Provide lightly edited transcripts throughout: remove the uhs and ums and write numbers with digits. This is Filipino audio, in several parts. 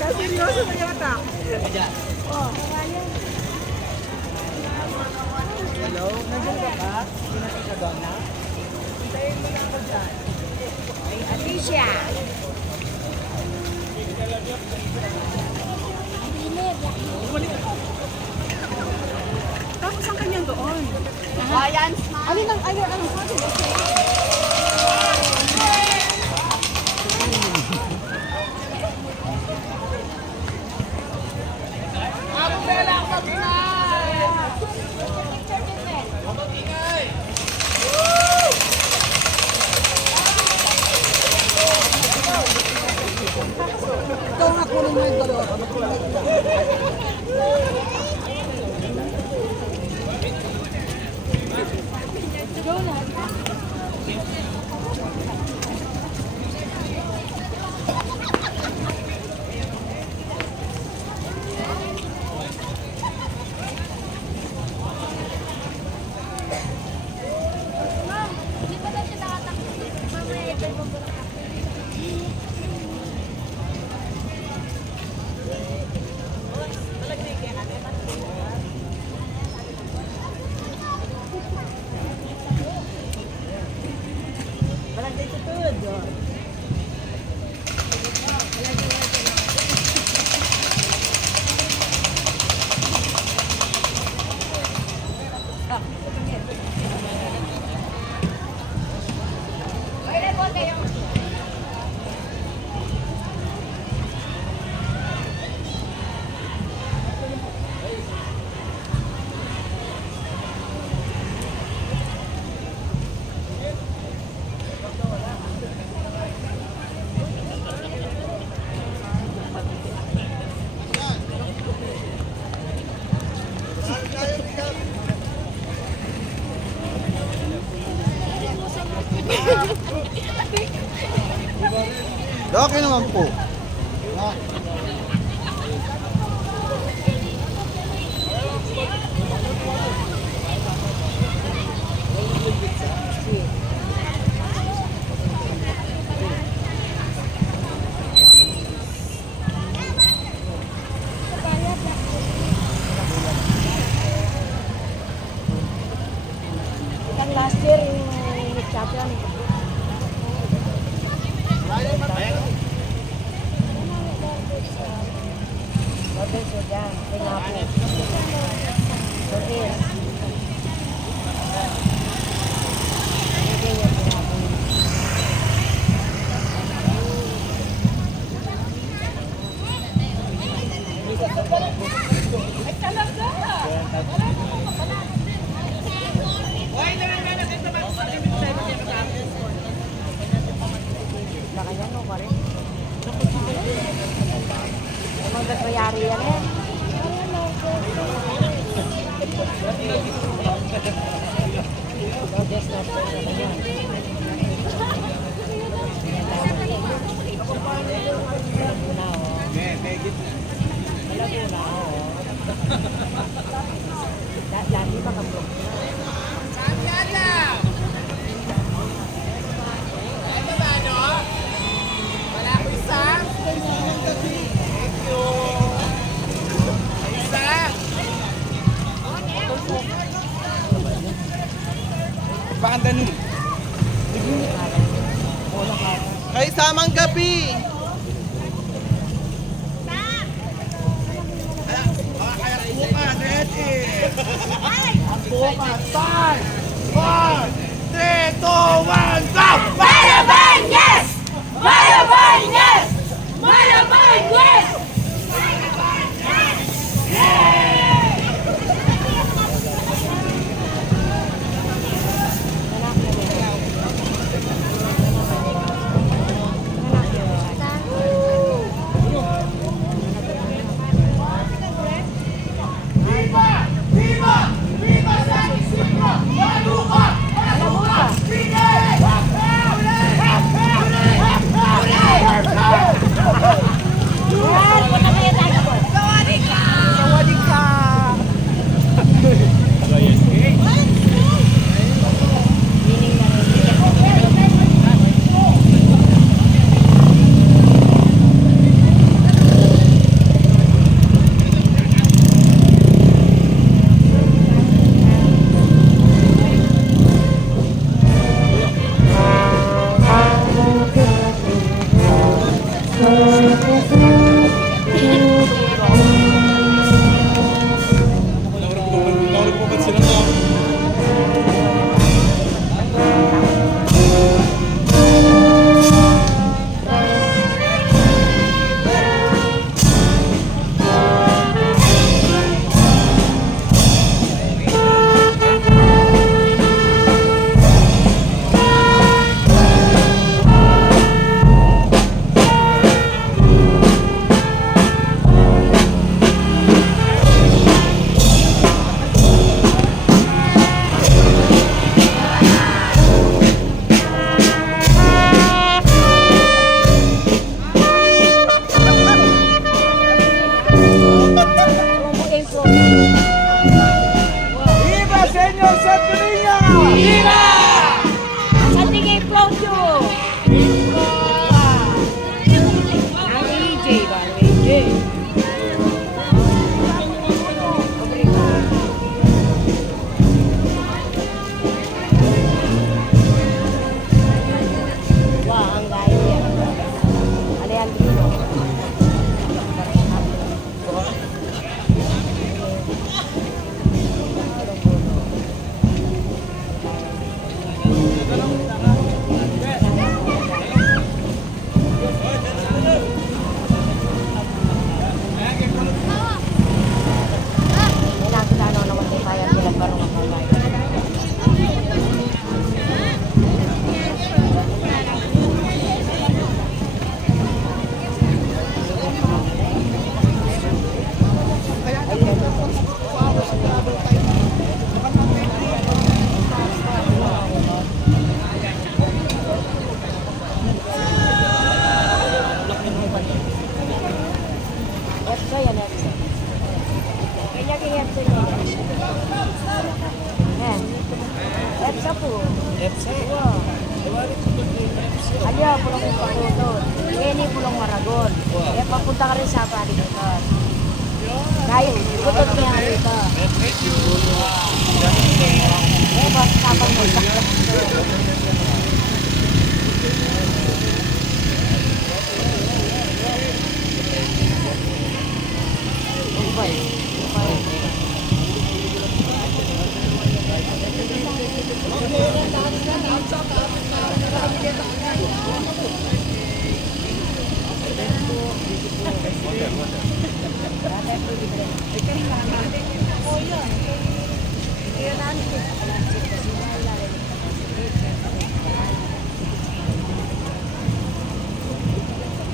Kasi seryoso na yata. Oh. Hello? Nandiyan ka ba? Pinati ka doon na? Hintayin mo lang ako dyan. Ay, Alicia! Tapos ang kanyang doon. Ayan, Alin ang sabi? Ikaw nga kunin mo yung dalawa. Okay naman po. Kan last year yung champion. Order siya dyan. Pinapo. Order. Order yung pinapo. Ay talaga! Wala na akong kapalan. Nakanya no pa rin. Magkakayari yan eh. Dati makablok na. Paanda nun. Ay, samang gabi. Bukas, ready. Bukas, 5, 4, 3, 2, 1, go! Malaban, yes! Malaban, yes! Malaban, yes! Viva San Isidro! Maluka! Maluka! Sige! Nawala po ba sila na? Viva, Senyor Santonia! Sa tingin Claudio. Ang AJ ba? AJ. Wah, ang gaya. Alejandro. May nakita naman kay Bayan Bilang Barong ang bayan. Epsa yan, Epsa. Kanya kay Epsa niya. Yan. Epsa po. Epsa. Wow. Aliya, pulong yung pakulot. Ini pulong Maragon. Eh, papunta ka rin sa Palibutan. Kahit, kutot niya dito. Eh, basta kapag mo, sakit mo.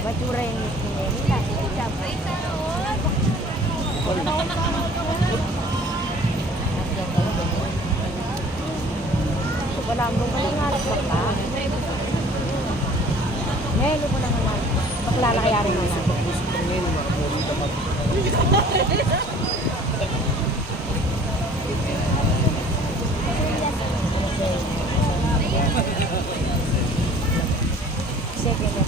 Batura yang ini lah, tidak. Wala mo ka lang halap ba? Ngayon ko lang halap. Maglalakayari mo na. Sige na.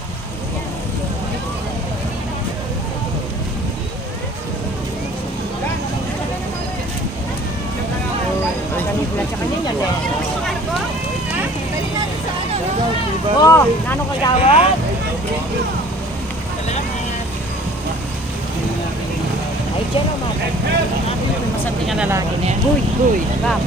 Kanibla sa kanya yan eh. Oh, nano kagawad? Ay, dyan naman. Masanti nga lalaki na yan. Huy, huy. Bam.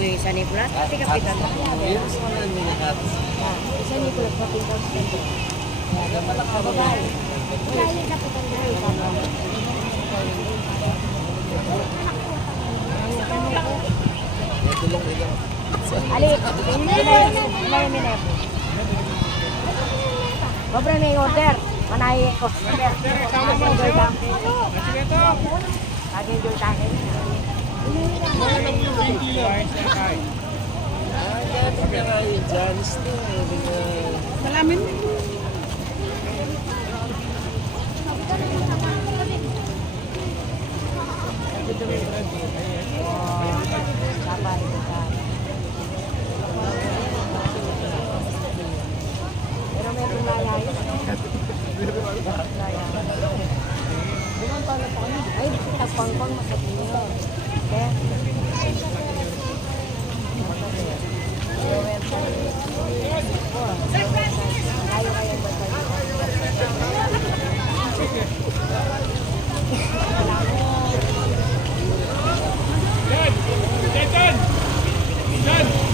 Isa ni Plat, pati kapitan mo. Isa ni Plat, pati kapitan mo. Kababay. Wala yung kapitan mo. Alik, pinay minep. Babre may order. Manay ko. Order. Order lang. Lagi yung tangan. Malamin. Domingo. Oh, Safari ka. Pero meron layayo. Bukan pala pa kami. Ay, tagpangpang masakit nyo. Okay? Layo kayong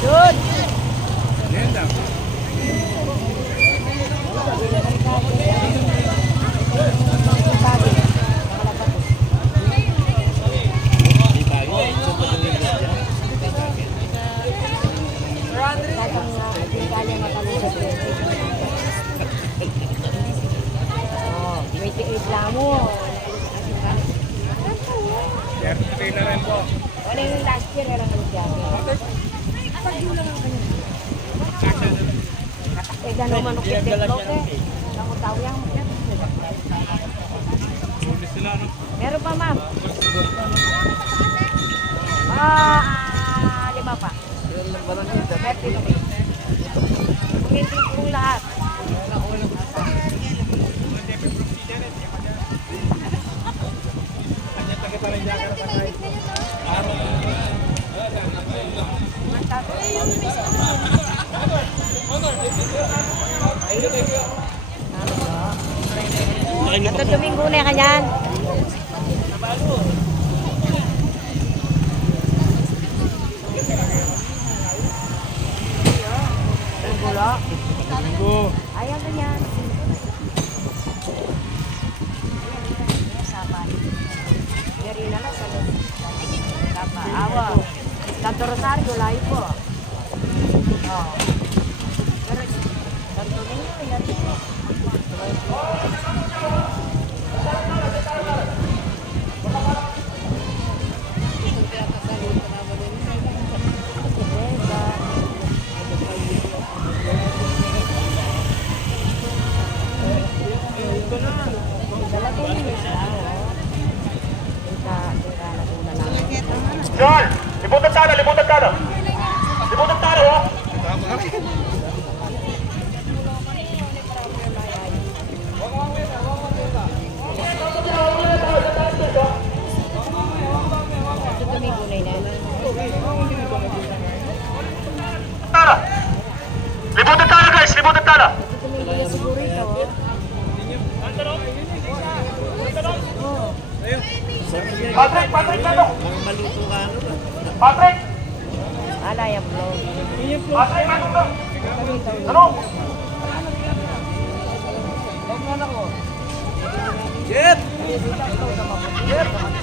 Dude! Oh, 28 lang mo. Wala yung last year, wala nang jacket. Eh, gano'n manok itlog eh. Nangutaw yang makyat. Meron pa, ma'am. Lima pa. 30 rupees. Hindi kong lahat. Ito Domingo na kanyan. Domingo. Ayaw kanyan. Dari na lang sa loob. Tapa. Awa. Santo Rosario, layo po. Oh. Pero, Santo Niño, yan po. John! Libutan talo, libutan talo! Libutan talo, oh! Talo! Libutan talo, guys! Libutan talo! Siguro ito, oh. Patrick! Patrick, ano? Patrick! Alay ang vlog. Patrick, ano to? Ano? Jet! Yes!